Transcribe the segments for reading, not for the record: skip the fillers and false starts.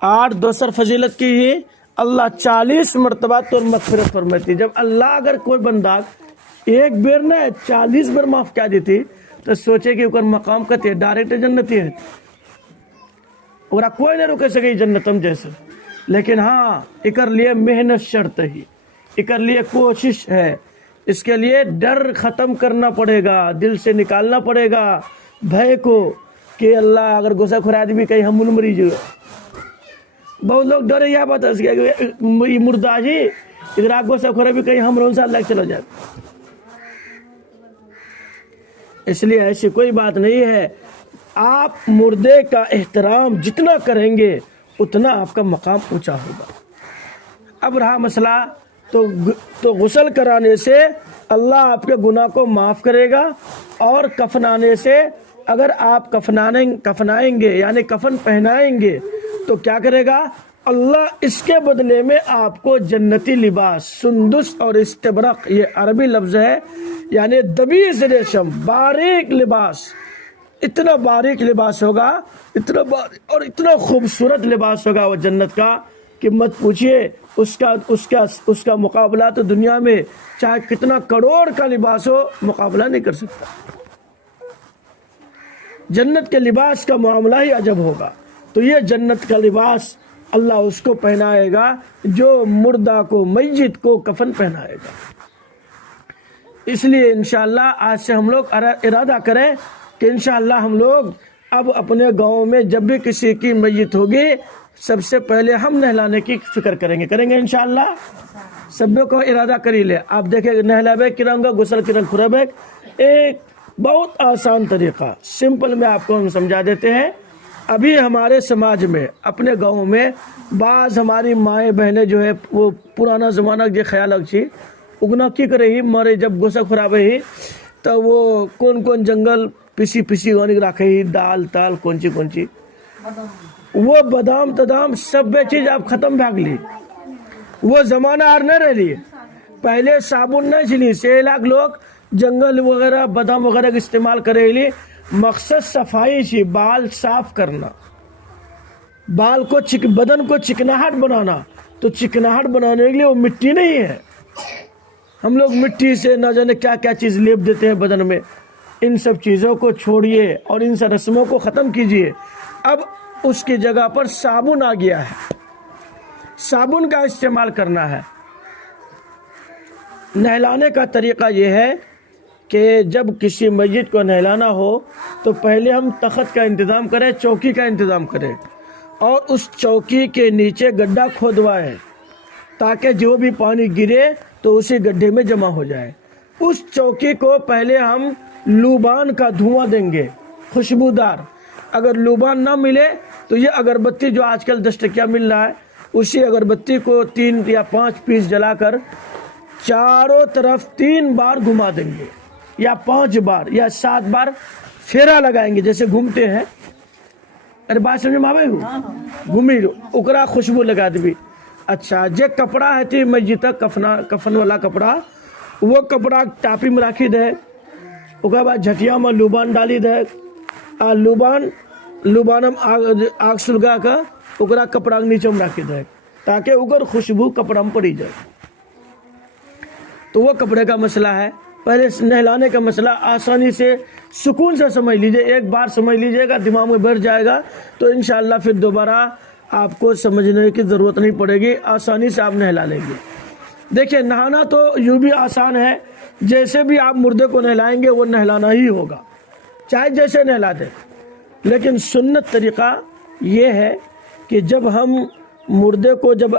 8 دوسر فضیلت کی یہ اللہ 40 مرتبہ تو مغفرت فرماتی. جب اللہ اگر کوئی بندہ ایک بیر نہ 40 بار معاف کیا دیتی تو سوچے کہ اوپر مقام کتے ہے ڈائریکٹ جنتی ہے اور کوئی نہ روکے سکے جنتم جیسے. لیکن ہاں اکر لیے محنت شرط ہی, اکر لیے کوشش ہے, اس کے لیے ڈر ختم کرنا پڑے گا, دل سے نکالنا پڑے گا بھے کو کہ اللہ اگر گوسا خراد بھی کہیں ہم مریض ہوئے. بہت لوگ ڈرے یہ بات ہے مردہ جی ادھر آپ گوسا خورا بھی کہیں ہم رون سا اللہ چلا جائے. اس لیے ایسی کوئی بات نہیں ہے. آپ مردے کا احترام جتنا کریں گے اتنا آپ کا مقام اونچا ہوگا. اب رہا مسئلہ تو غسل کرانے سے اللہ آپ کے گناہ کو معاف کرے گا, اور کفنانے سے اگر آپ کفنائیں گے یعنی کفن پہنائیں گے تو کیا کرے گا اللہ اس کے بدلے میں آپ کو جنتی لباس سندس اور استبرق, یہ عربی لفظ ہے, یعنی دبیز ریشم باریک لباس, اتنا باریک لباس ہوگا, اتنا باریک اور اتنا خوبصورت لباس ہوگا وہ جنت کا کہ مت پوچھئے. اس کا مقابلہ تو دنیا میں چاہے کتنا کروڑ کا لباس ہو مقابلہ نہیں کر سکتا. جنت کے لباس کا معاملہ ہی عجب ہوگا. تو یہ جنت کا لباس اللہ اس کو پہنائے گا جو مردہ کو میت کو کفن پہنائے گا. اس لیے انشاءاللہ آج سے ہم لوگ ارادہ کریں کہ انشاءاللہ ہم لوگ اب اپنے گاؤں میں جب بھی کسی کی میت ہوگی سب سے پہلے ہم نہلانے کی فکر کریں گے انشاءاللہ. سب کو ارادہ کری لے. آپ دیکھیں نہلا بیگ کروں گا غسل کرن خورا بیگ, ایک بہت آسان طریقہ سمپل میں آپ کو ہم سمجھا دیتے ہیں. ابھی ہمارے سماج میں اپنے گاؤں میں بعض ہماری مائیں بہنیں جو ہے وہ پرانا زمانہ کے خیال اچھی اگنا کی کرے ہی مارے جب گوسا خراب ہی تو وہ کون جنگل پسی غنی رکھے ہی دال تال کونچی وہ بادام تدام سب چیز آپ ختم بھاگ لی. وہ زمانہ اور نہ رہ لی. پہلے صابن نہ چلی سے لاکھ لوگ جنگل وغیرہ بادام وغیرہ کا استعمال کرے لی. مقصد صفائی تھی, بال صاف کرنا, بال کو بدن کو چکناہٹ بنانا. تو چکناہٹ بنانے کے لیے وہ مٹی نہیں ہے. ہم لوگ مٹی سے نہ جانے کیا کیا چیز لیپ دیتے ہیں بدن میں. ان سب چیزوں کو چھوڑیے اور ان سب رسموں کو ختم کیجیے. اب اس کی جگہ پر صابن آ گیا ہے, صابن کا استعمال کرنا ہے. نہلانے کا طریقہ یہ ہے کہ جب کسی میت کو نہلانا ہو تو پہلے ہم تخت کا انتظام کریں, چوکی کا انتظام کریں, اور اس چوکی کے نیچے گڈھا کھودوائیں تاکہ جو بھی پانی گرے تو اسی گڈھے میں جمع ہو جائے. اس چوکی کو پہلے ہم لوبان کا دھواں دیں گے خوشبودار. اگر لوبان نہ ملے تو یہ اگربتی جو آج کل 10 ٹکیا مل رہا ہے اسی اگربتی کو 3 یا 5 پیس جلا کر چاروں طرف 3 بار گھما دیں گے یا 5 بار یا 7 بار پھیرا لگائیں گے جیسے گھومتے ہیں. ارے بات سمجھ میں آوے ہو گھومی اکرا خوشبو لگا دی. اچھا جو کپڑا ہے تھی میت کفن والا کپڑا, وہ کپڑا ٹاپی میں رکھی دے, اس کے بعد جھٹیا میں لوبان ڈالی دے. لوبان آگ سلگا کر اکرا کپڑا نیچے میں رکھی دے تاکہ اگر خوشبو کپڑا میں پڑی جائے. تو وہ کپڑے کا مسئلہ ہے. پہلے نہلانے کا مسئلہ آسانی سے سکون سے سمجھ لیجئے, ایک بار سمجھ لیجئے گا دماغ میں بیٹھ جائے گا تو انشاءاللہ پھر دوبارہ آپ کو سمجھنے کی ضرورت نہیں پڑے گی, آسانی سے آپ نہلا لیں گے. دیکھیں نہانا تو یوں بھی آسان ہے, جیسے بھی آپ مردے کو نہلائیں گے وہ نہلانا ہی ہوگا چاہے جیسے نہلا دیں. لیکن سنت طریقہ یہ ہے کہ جب ہم مردے کو جب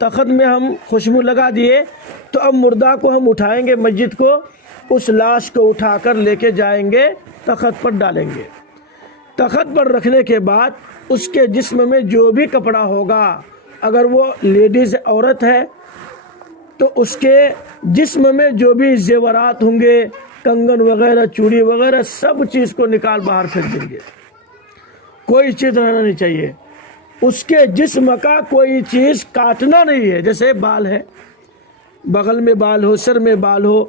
تخت میں ہم خوشبو لگا دیے تو اب مردہ کو ہم اٹھائیں گے مسجد کو, اس لاش کو اٹھا کر لے کے جائیں گے تخت پر ڈالیں گے. تخت پر رکھنے کے بعد اس کے جسم میں جو بھی کپڑا ہوگا, اگر وہ لیڈیز عورت ہے تو اس کے جسم میں جو بھی زیورات ہوں گے, کنگن وغیرہ چوڑی وغیرہ سب چیز کو نکال باہر پھینک دیں گے. کوئی چیز رہنا نہیں چاہیے. اس کے جسم کا کوئی چیز کاٹنا نہیں ہے. جیسے بال ہے, بغل میں بال ہو, سر میں بال ہو,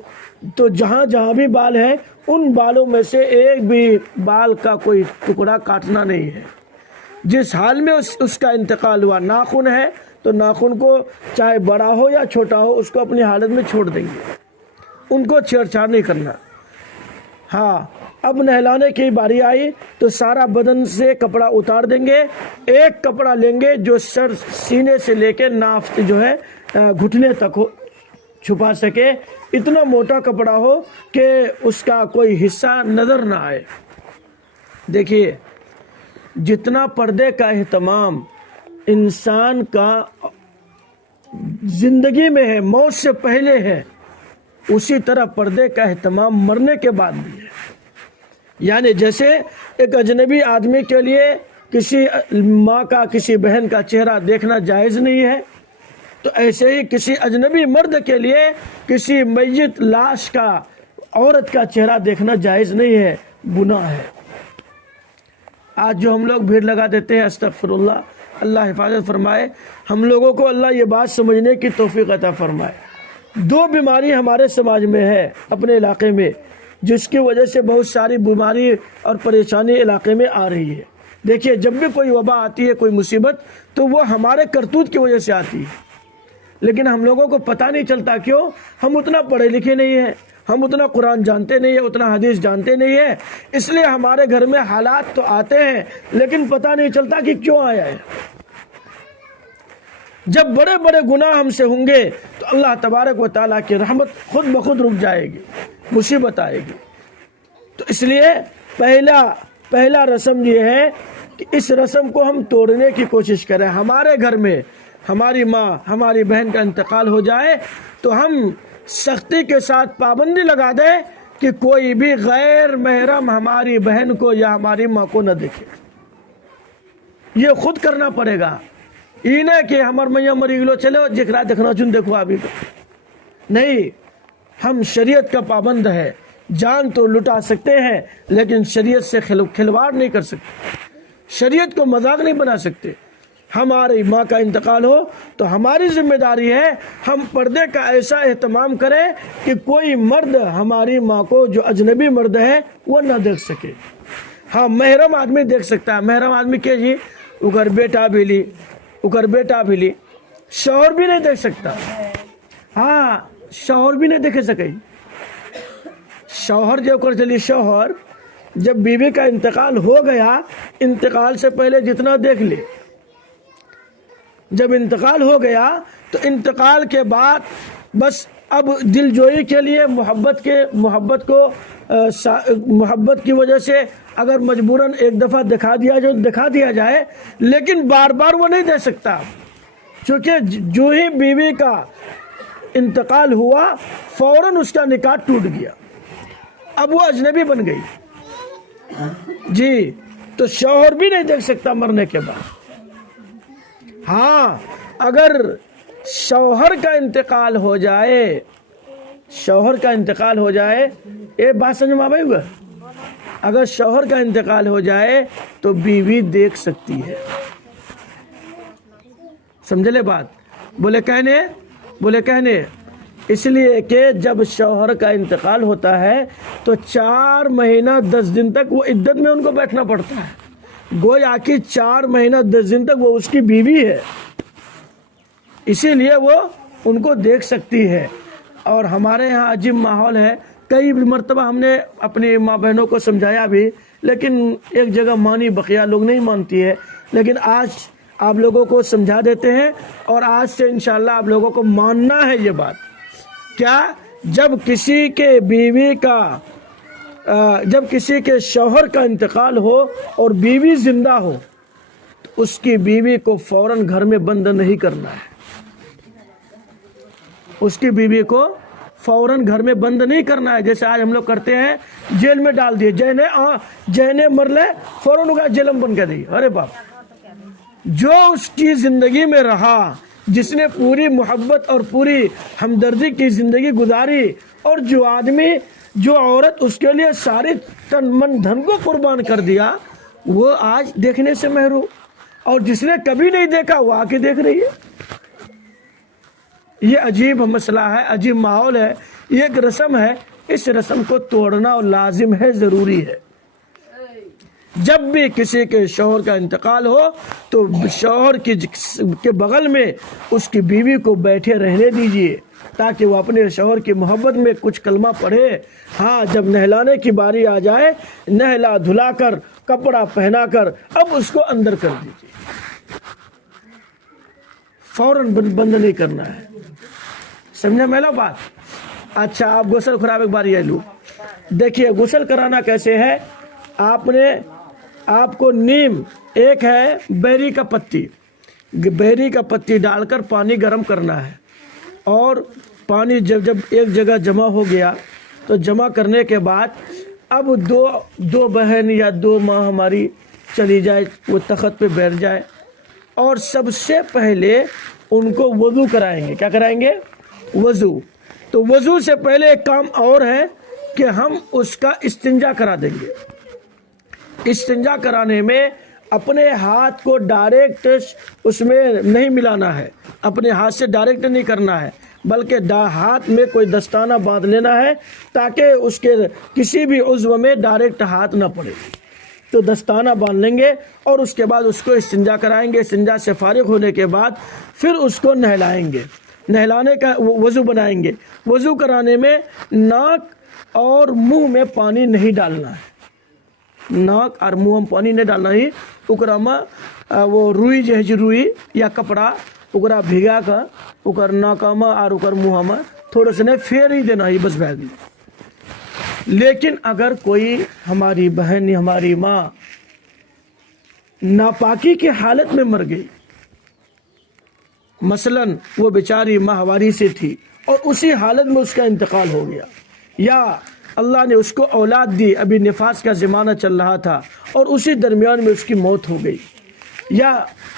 تو جہاں جہاں بھی بال ہے ان بالوں میں سے ایک بھی بال کا کوئی ٹکڑا کاٹنا نہیں ہے. جس حال میں اس کا انتقال ہوا، ناخن ہے تو ناخن کو چاہے بڑا ہو یا چھوٹا ہو اس کو اپنی حالت میں چھوڑ دیں گے، ان کو چھیڑ چھاڑ نہیں کرنا۔ ہاں اب نہلانے کی باری آئی تو سارا بدن سے کپڑا اتار دیں گے، ایک کپڑا لیں گے جو سر سینے سے لے کے ناف جو ہے گھٹنے تک ہو چھپا سکے، اتنا موٹا کپڑا ہو کہ اس کا کوئی حصہ نظر نہ آئے۔ دیکھیے جتنا پردے کا اہتمام انسان کا زندگی میں ہے، موت سے پہلے ہے، اسی طرح پردے کا اہتمام مرنے کے بعد بھی ہے۔ یعنی جیسے ایک اجنبی آدمی کے لیے کسی ماں کا کسی بہن کا چہرہ دیکھنا جائز نہیں ہے، تو ایسے ہی کسی اجنبی مرد کے لیے کسی میت لاش کا عورت کا چہرہ دیکھنا جائز نہیں ہے، گناہ ہے۔ آج جو ہم لوگ بھیڑ لگا دیتے ہیں، استغفر اللہ، اللہ حفاظت فرمائے، ہم لوگوں کو اللہ یہ بات سمجھنے کی توفیق عطا فرمائے۔ دو بیماری ہمارے سماج میں ہے اپنے علاقے میں، جس کی وجہ سے بہت ساری بیماری اور پریشانی علاقے میں آ رہی ہے۔ دیکھیے جب بھی کوئی وبا آتی ہے، کوئی مصیبت، تو وہ ہمارے کرتوت کی وجہ سے آتی ہے، لیکن ہم لوگوں کو پتہ نہیں چلتا۔ کیوں؟ ہم اتنا پڑھے لکھے نہیں ہیں، ہم اتنا قرآن جانتے نہیں ہیں، اتنا حدیث جانتے نہیں ہیں، اس لیے ہمارے گھر میں حالات تو آتے ہیں لیکن پتہ نہیں چلتا کہ کیوں آیا ہے۔ جب بڑے بڑے گناہ ہم سے ہوں گے تو اللہ تبارک و تعالیٰ کی رحمت خود بخود رک جائے گی، مصیبت آئے گی۔ تو اس لیے پہلا رسم یہ ہے کہ اس رسم کو ہم توڑنے کی کوشش کریں۔ ہمارے گھر میں ہماری ماں، ہماری بہن کا انتقال ہو جائے تو ہم سختی کے ساتھ پابندی لگا دیں کہ کوئی بھی غیر محرم ہماری بہن کو یا ہماری ماں کو نہ دیکھے۔ یہ خود کرنا پڑے گا، یہ نہیں کہ ہمار میاں مری گلو چلو جکرا دیکھنا چن دیکھو ابھی تو نہیں۔ ہم شریعت کا پابند ہے، جان تو لٹا سکتے ہیں لیکن شریعت سے کھلواڑ نہیں کر سکتے، شریعت کو مذاق نہیں بنا سکتے۔ ہماری ماں کا انتقال ہو تو ہماری ذمہ داری ہے ہم پردے کا ایسا اہتمام کریں کہ کوئی مرد ہماری ماں کو جو اجنبی مرد ہے وہ نہ دیکھ سکے۔ ہاں محرم آدمی دیکھ سکتا ہے، محرم آدمی کہ جی اگر بیٹا بھی لی، شوہر بھی نہیں دیکھ سکتا۔ ہاں شوہر بھی نہیں دیکھ سکے۔ شوہر جو کر چلی، شوہر جب بیوی کا انتقال ہو گیا، انتقال سے پہلے جتنا دیکھ لے، جب انتقال ہو گیا تو انتقال کے بعد بس اب دل جوئی کے لیے محبت کی وجہ سے اگر مجبوراً ایک دفعہ دکھا دیا جائے، لیکن بار بار وہ نہیں دے سکتا، چونکہ جو ہی بیوی کا انتقال ہوا فوراً اس کا نکاح ٹوٹ گیا، اب وہ اجنبی بن گئی جی، تو شوہر بھی نہیں دیکھ سکتا مرنے کے بعد۔ ہاں اگر شوہر کا انتقال ہو جائے، یہ بات سمجھ میں آ گئی؟ اگر شوہر کا انتقال ہو جائے تو بیوی دیکھ سکتی ہے۔ سمجھ لے بات؟ بولے کہنے اس لیے کہ جب شوہر کا انتقال ہوتا ہے تو 4 مہینہ 10 دن تک وہ عدت میں ان کو بیٹھنا پڑتا ہے، گویا کہ 4 مہینہ 10 دن تک وہ اس کی بیوی ہے، اسی لیے وہ ان کو دیکھ سکتی ہے۔ اور ہمارے ہاں عجیب ماحول ہے، کئی مرتبہ ہم نے اپنی ماں بہنوں کو سمجھایا بھی، لیکن ایک جگہ مانی بقیہ لوگ نہیں مانتی ہے، لیکن آج آپ لوگوں کو سمجھا دیتے ہیں اور آج سے انشاءاللہ آپ لوگوں کو ماننا ہے یہ بات۔ کیا؟ جب کسی کے شوہر کا انتقال ہو اور بیوی زندہ ہو تو اس کی بیوی کو فوراً گھر میں بند نہیں کرنا ہے، اس کی بیوی کو فوراً گھر میں بند نہیں کرنا ہے، جیسے آج ہم لوگ کرتے ہیں، جیل میں ڈال دیے، جہنے مر لے فوراً کا جیل میں بند کر دی۔ ارے باپ، جو اس کی زندگی میں رہا، جس نے پوری محبت اور پوری ہمدردی کی زندگی گزاری، اور جو عورت اس کے لیے ساری تن من دھن کو قربان کر دیا، وہ آج دیکھنے سے محروم، اور جس نے کبھی نہیں دیکھا وہ آ کے دیکھ رہی ہے۔ یہ عجیب مسئلہ ہے، عجیب ماحول ہے، یہ ایک رسم ہے، اس رسم کو توڑنا لازم ہے، ضروری ہے۔ جب بھی کسی کے شوہر کا انتقال ہو تو شوہر کے بغل میں اس کی بیوی کو بیٹھے رہنے دیجیے تاکہ وہ اپنے شوہر کی محبت میں کچھ کلمہ پڑھے. ہاں جب نہلانے کی باری آ جائے نہلا دھلا کر کپڑا پہنا کر اب اس کو اندر کر دیجیے, فوراً بند نہیں کرنا ہے. سمجھا میرا بات؟ اچھا آپ غسل خراب ایک بار یہ لو دیکھیے غسل کرانا کیسے ہے. آپ کو نیم ایک ہے بیری کا پتی ڈال کر پانی گرم کرنا ہے, اور پانی جب ایک جگہ جمع ہو گیا تو جمع کرنے کے بعد اب دو بہن یا 2 ماں ہماری چلی جائے, وہ تخت پہ بیٹھ جائے اور سب سے پہلے ان کو وضو کرائیں گے. کیا کرائیں گے؟ وضو. تو وضو سے پہلے ایک کام اور ہے کہ ہم اس کا استنجا کرا دیں گے. استنجا کرانے میں اپنے ہاتھ کو ڈائریکٹ اس میں نہیں ملانا ہے, اپنے ہاتھ سے ڈائریکٹ نہیں کرنا ہے, بلکہ ہاتھ میں کوئی دستانہ باندھ لینا ہے تاکہ اس کے کسی بھی عضو میں ڈائریکٹ ہاتھ نہ پڑے. تو دستانہ باندھ لیں گے اور اس کے بعد اس کو استنجا کرائیں گے. استنجا سے فارغ ہونے کے بعد پھر اس کو نہلائیں گے, نہلانے کا وضو بنائیں گے. وضو کرانے میں ناک اور منہ میں پانی نہیں ڈالنا ہے, ناک اور منہ میں پانی نہیں ڈالنا ہی. اکرما وہ روئی جو ہے روئی یا کپڑا اکرا بھگا کر اکر ناکاما اور اکر منہ میں تھوڑا سا نہیں پھیر ہی دینا ہی بس بھاگی. لیکن اگر کوئی ہماری بہن یا ہماری ماں ناپاکی کی حالت میں مر گئی, مثلاً وہ بیچاری ماہواری سے تھی اور اسی حالت میں اس کا انتقال ہو گیا, یا اللہ نے اس کو اولاد دی, ابھی نفاس کا زمانہ چل رہا تھا اور اسی درمیان میں اس کی موت ہو گئی, یا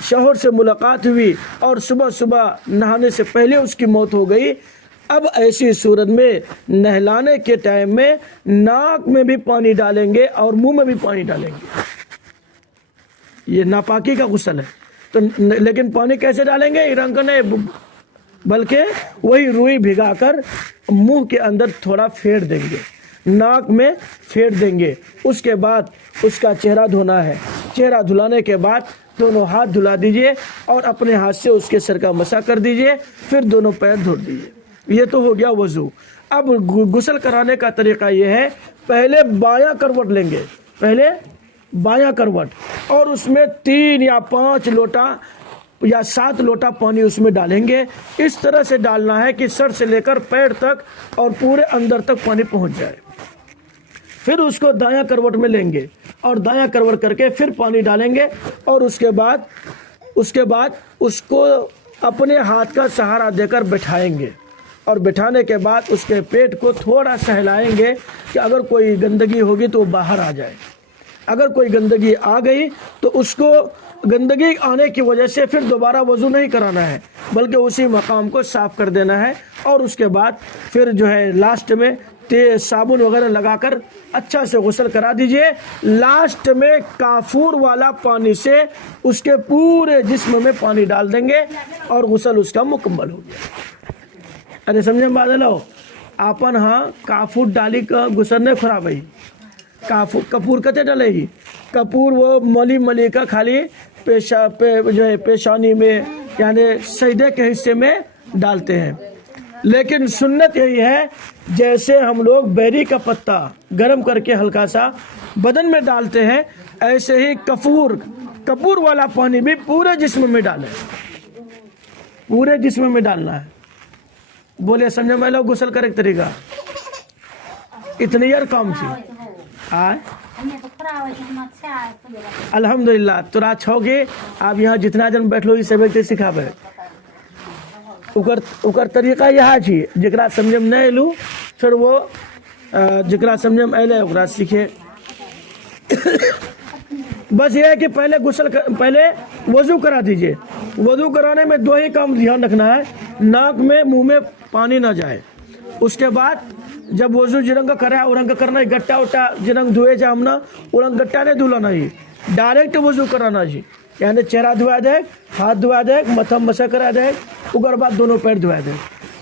شوہر سے ملاقات ہوئی اور صبح نہانے سے پہلے اس کی موت ہو گئی. اب ایسی صورت میں نہلانے کے ٹائم میں ناک میں بھی پانی ڈالیں گے اور منہ میں بھی پانی ڈالیں گے. یہ ناپاکی کا غسل ہے. تو لیکن پانی کیسے ڈالیں گے؟ نہیں بلکہ وہی روئی بھگا کر منہ کے اندر تھوڑا پھیر دیں گے, ناک میں پھیر دیں گے. اس کے بعد اس کا چہرہ دھونا ہے. چہرہ دھلانے کے بعد دونوں ہاتھ دھلا دیجئے اور اپنے ہاتھ سے اس کے سر کا مسح کر دیجئے, پھر دونوں پیر دھو دیجئے. یہ تو ہو گیا وضو. اب غسل کرانے کا طریقہ یہ ہے, پہلے بایاں کروٹ لیں گے, پہلے بایاں کروٹ, اور اس میں 3 یا 5 لوٹا یا 7 لوٹا پانی اس میں ڈالیں گے. اس طرح سے ڈالنا ہے کہ سر سے لے کر پیر تک اور پورے اندر تک پانی پہنچ جائے. پھر اس کو دایاں کروٹ میں لیں گے اور دایاں کروٹ کر کے پھر پانی ڈالیں گے, اور اس کے بعد اس کو اپنے ہاتھ کا سہارا دے کر بٹھائیں گے, اور بٹھانے کے بعد اس کے پیٹ کو تھوڑا سا ہلائیں گے کہ اگر کوئی گندگی ہوگی تو وہ باہر آ جائے. اگر کوئی گندگی آ گئی تو اس کو گندگی آنے کی وجہ سے پھر دوبارہ وضو نہیں کرانا ہے, بلکہ اسی مقام کو صاف کر دینا ہے. اور اس کے بعد پھر جو ہے لاسٹ میں صابن وغیرہ لگا کر اچھا سے غسل کرا دیجئے. لاسٹ میں کافور والا پانی سے اس کے پورے جسم میں پانی ڈال دیں گے اور غسل اس کا مکمل ہو گیا. ارے سمجھے بات لو آپن ہاں کافور ڈالی کا غسل نہیں خراب ہے. کپور کتے ڈالے گی؟ کپور وہ ملی کا خالی جو ہے پیشانی میں یعنی سجدے کے حصے میں ڈالتے ہیں. لیکن سنت یہی ہے جیسے ہم لوگ بیری کا پتا گرم کر کے ہلکا سا بدن میں ڈالتے ہیں, ایسے ہی کپور والا پانی بھی پورے جسم میں ڈالیں, پورے جسم میں ڈالنا ہے. بولے سمجھے میں لوگ غسل کر ایک طریقہ اتنی یار کام تھی. الحمدللہ تو رات چھوگے آپ یہاں جتنا جن بیٹھ لو یہ سب ایک سکھا پہ اکر طریقہ یہاں چی جکرا سمجھم نہیں لوں پھر وہ جکرا سمجھم اہلے اکرا سیکھے. بس یہ ہے کہ پہلے وضو کرا دیجئے. وضو کرانے میں 2 ہی کام دھیان رکھنا ہے, ناک میں منہ میں پانی نہ جائے. اس کے بعد جب وضو جرنگ کرا اورنگ کرنا گٹا وٹا جرنگ دھوئے جا ہم نا اورنگ گٹا نہیں دھولانا ہی, ڈائریکٹ وضو کرانا جی. یعنی چہرہ دھوا دے, ہاتھ دھوا دے, متھم مسح کرا دے, اگر بعد دونوں پیر دھوا دے,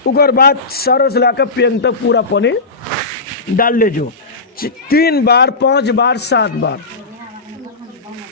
اگر بعد سر سے لا کر پین تک پورا پانی ڈال لے جو 3 بار 5 بار 7 بار.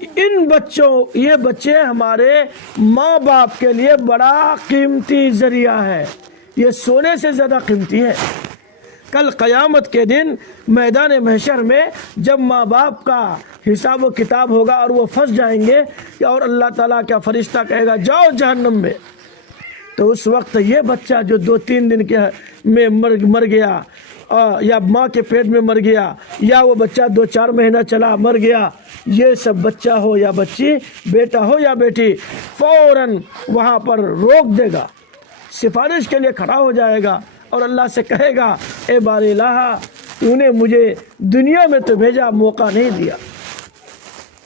ان بچوں یہ بچے ہمارے ماں باپ کے لیے بڑا قیمتی ذریعہ ہے، یہ سونے سے زیادہ قیمتی ہے۔ کل قیامت کے دن میدان محشر میں جب ماں باپ کا حساب و کتاب ہوگا اور وہ پھنس جائیں گے اور اللہ تعالیٰ کا فرشتہ کہے گا جاؤ جہنم میں، تو اس وقت یہ بچہ جو 2-3 دن کے میں مر گیا یا ماں کے پیٹ میں مر گیا یا وہ بچہ 2-4 مہینہ چلا مر گیا، یہ سب بچہ ہو یا بچی، بیٹا ہو یا بیٹی، فوراً وہاں پر روک دے گا، سفارش کے لیے کھڑا ہو جائے گا اور اللہ سے کہے گا اے بار الہ، تو نے مجھے دنیا میں تو بھیجا، موقع نہیں دیا،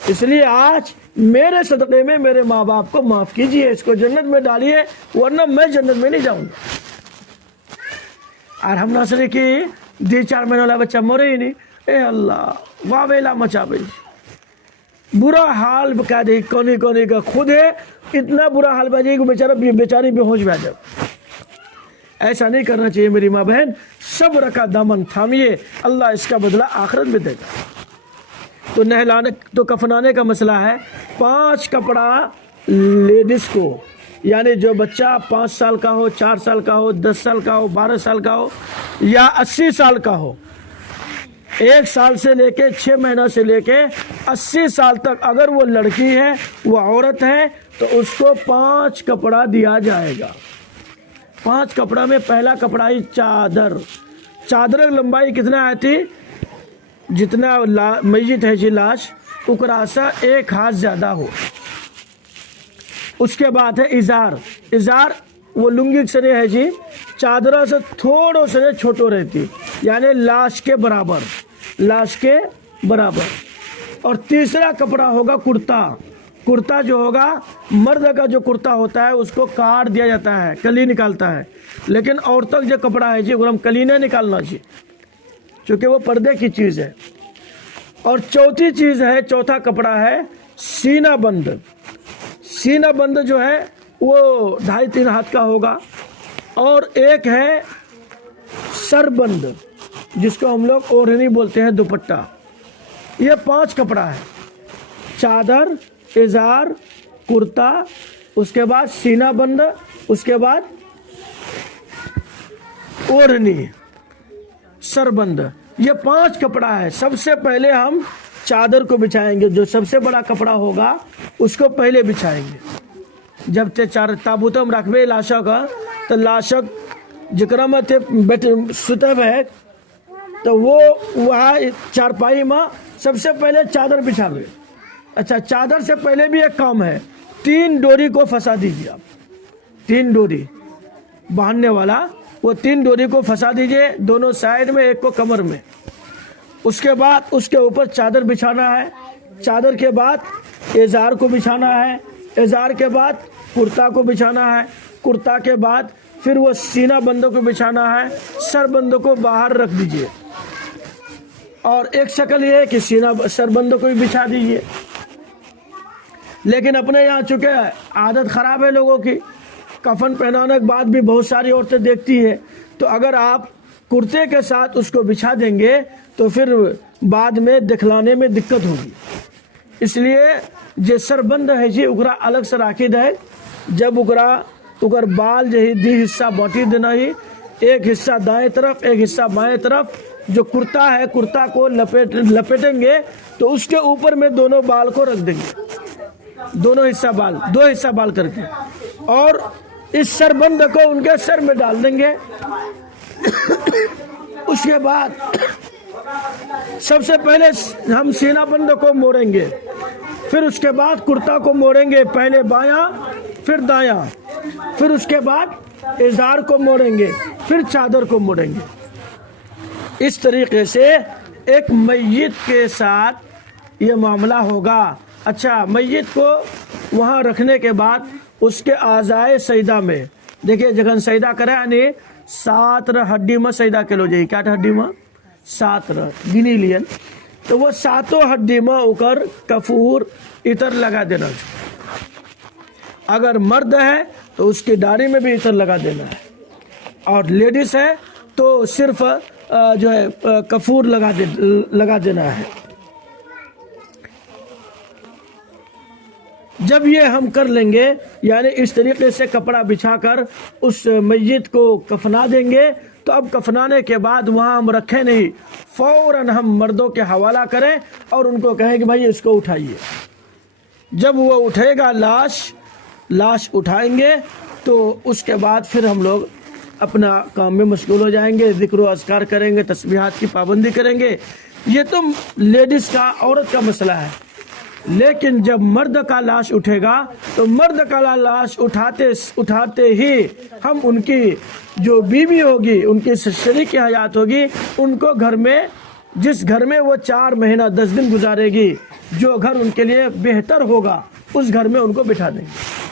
اس لیے آج میرے صدقے میں میرے ماں باپ کو معاف کیجئے، اس کو جنت میں ڈالیے، ورنہ میں جنت میں نہیں جاؤں گا۔ اور ہم ناصری کی 2-4 مہینے والا بچہ مرے ہی نہیں، اے اللہ واویلا مچا بھائی، برا حال بکا دے، کونے کونے کا خود ہے، اتنا برا حال بجے کہ بیچاری بے ہوش بیٹھ جائے۔ ایسا نہیں کرنا چاہیے میری ماں بہن، صبر کا دامن تھامیے، اللہ اس کا بدلہ آخرت میں دے گا۔ تو نہلانے تو کفنانے کا مسئلہ ہے، 5 کپڑا لیڈیز کو، یعنی جو بچہ 5 سال کا ہو، 4 سال کا ہو، 10 سال کا ہو، 12 سال کا ہو یا 80 سال کا ہو، 1 سال سے لے کے 6 مہینہ سے لے کے 80 سال تک اگر وہ لڑکی ہے، وہ عورت ہے، تو اس کو 5 کپڑا دیا جائے گا۔ 5 کپڑا میں پہلا کپڑا ہی چادر لمبائی کتنا آتی، جتنا میت ہے جی لاش، اکراسا 1 ہاتھ زیادہ ہو۔ اس کے بعد ہے ازار وہ لنگی سے ہے جی، چادروں سے تھوڑوں سے چھوٹو رہتی، یعنی لاش کے برابر۔ اور تیسرا کپڑا ہوگا کرتا جو ہوگا، مرد کا جو کرتا ہوتا ہے اس کو کاٹ دیا جاتا ہے، کلی نکالتا ہے، لیکن عورتوں کا جو کپڑا ہے جی وہ ہم کلی نہیں نکالنا چاہیے، چونکہ وہ پردے کی چیز ہے۔ اور چوتھا کپڑا ہے سینہ بند جو ہے وہ 2.5-3 ہاتھ کا ہوگا، اور ایک ہے سر بند جس کو ہم لوگ اوڑھنی بولتے ہیں، دوپٹہ۔ یہ 5 کپڑا ہے، چادر، ازار، کرتا، اس کے بعد سینہ بند، اس کے بعد اوڑھنی، سر بند، یہ 5 کپڑا ہے۔ سب سے پہلے ہم چادر کو بچھائیں گے، جو سب سے بڑا کپڑا ہوگا اس کو پہلے بچھائیں گے۔ جب تابوتم رکھبے لاشا کا تو لاشک جکرا میں ستب ہے تو وہ وہاں چارپائی میں سب سے پہلے چادر بچھاوے۔ اچھا، چادر سے پہلے بھی ایک کام ہے، 3 ڈوری کو پھنسا دیجیے آپ، 3 ڈوری باندھنے والا، وہ 3 ڈوری کو پھنسا دیجیے، دونوں سائڈ میں، ایک کو کمر میں۔ اس کے بعد اس کے اوپر چادر بچھانا ہے، چادر کے بعد ازار کو بچھانا ہے، ازار کے بعد کرتا کو بچھانا ہے، کرتا کے بعد پھر وہ سینہ بندوں کو بچھانا ہے، سر بندوں کو باہر رکھ دیجئے۔ اور ایک شکل یہ ہے کہ سر بندوں کو بھی بچھا دیجئے، لیکن اپنے یہاں چونکہ عادت خراب ہے لوگوں کی، کفن پہنانے کے بعد بھی بہت ساری عورتیں دیکھتی ہے، تو اگر آپ کرتے کے ساتھ اس کو بچھا دیں گے تو پھر بعد میں دکھلانے میں دقت ہوگی۔ اس لیے جو سر بند ہے جی اکرا الگ سے راکید ہے، جب اکر بال جو دی حصہ باٹی دینا ہی، ایک حصہ دائیں طرف ایک حصہ بائیں طرف، جو کرتا ہے کرتا کو لپیٹیں گے تو اس کے اوپر میں دونوں بال کو رکھ دیں گے، دو حصہ بال کر کے، اور اس سر بند کو ان کے سر میں ڈال دیں گے۔ اس کے بعد سب سے پہلے ہم سینہ بند کو موڑیں گے، پھر اس کے بعد کرتا کو موڑیں گے، پہلے بایاں پھر دایاں، پھر اس کے بعد ازار کو موڑیں گے، پھر چادر کو موڑیں گے۔ اس طریقے سے ایک میت کے ساتھ یہ معاملہ ہوگا۔ اچھا، میت کو وہاں رکھنے کے بعد اس کے اعضائے سجدہ میں دیکھیے، جگہ سجدہ کرے یعنی 7 ہڈی میں سجدہ کے لو جائے، کیا ہڈی میں 7 گنی لین، تو وہ 7 ہڈی میں اوکر کفور عطر لگا دینا۔ اگر مرد ہے تو اس کی داڑھی میں بھی عطر لگا دینا ہے، اور لیڈیز ہے تو صرف جو ہے کفور لگا دینا ہے۔ جب یہ ہم کر لیں گے یعنی اس طریقے سے کپڑا بچھا کر اس میت کو کفنا دیں گے تو اب کفنانے کے بعد وہاں ہم رکھیں نہیں، فوراً ہم مردوں کے حوالہ کریں اور ان کو کہیں کہ بھائی اس کو اٹھائیے۔ جب وہ اٹھے گا لاش اٹھائیں گے تو اس کے بعد پھر ہم لوگ اپنا کام میں مشغول ہو جائیں گے، ذکر و اذکار کریں گے، تسبیحات کی پابندی کریں گے۔ یہ تو لیڈیز کا، عورت کا مسئلہ ہے، لیکن جب مرد کا لاش اٹھے گا تو مرد کا لاش اٹھاتے ہی ہم ان کی جو بیوی ہوگی، ان کی شریک حیات ہوگی، ان کو گھر میں، جس گھر میں وہ 4 مہینہ 10 دن گزارے گی، جو گھر ان کے لیے بہتر ہوگا اس گھر میں ان کو بٹھا دیں گے۔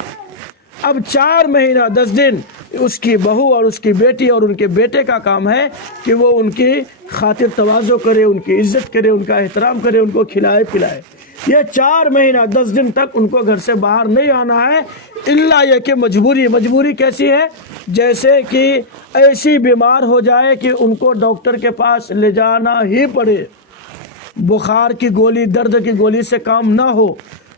اب 4 مہینہ 10 دن اس کی بہو اور اس کی بیٹی اور ان کے بیٹے کا کام ہے کہ وہ ان کی خاطر تواضع کرے، ان کی عزت کرے، ان کا احترام کرے، ان کو کھلائے پلائے۔ یہ 4 مہینہ 10 دن تک ان کو گھر سے باہر نہیں آنا ہے، الا یہ کہ مجبوری کیسی ہے؟ جیسے کہ ایسی بیمار ہو جائے کہ ان کو ڈاکٹر کے پاس لے جانا ہی پڑے، بخار کی گولی، درد کی گولی سے کام نہ ہو،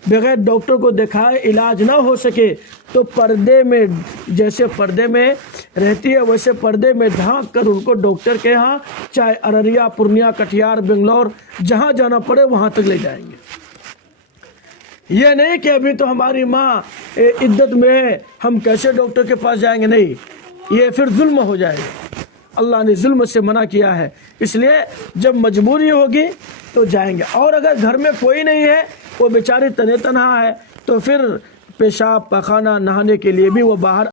بغیر ڈاکٹر کو دکھائے علاج نہ ہو سکے تو پردے میں، جیسے پردے میں رہتی ہے ویسے پردے میں ڈھانک کر ان کو ڈاکٹر کے ہاں، چاہے ارریا، پورنیہ، کٹیہار، بنگلور، جہاں جانا پڑے وہاں تک لے جائیں گے۔ یہ نہیں کہ ابھی تو ہماری ماں عدت میں ہے، ہم کیسے ڈاکٹر کے پاس جائیں گے، نہیں، یہ پھر ظلم ہو جائے گا۔ اللہ نے ظلم سے منع کیا ہے، اس لیے جب مجبوری ہوگی تو جائیں گے۔ اور اگر گھر میں کوئی نہیں ہے، وہ بیچاری تنہا ہے، تو پھر پیشاب پاخانہ نہانے کے لیے بھی وہ باہر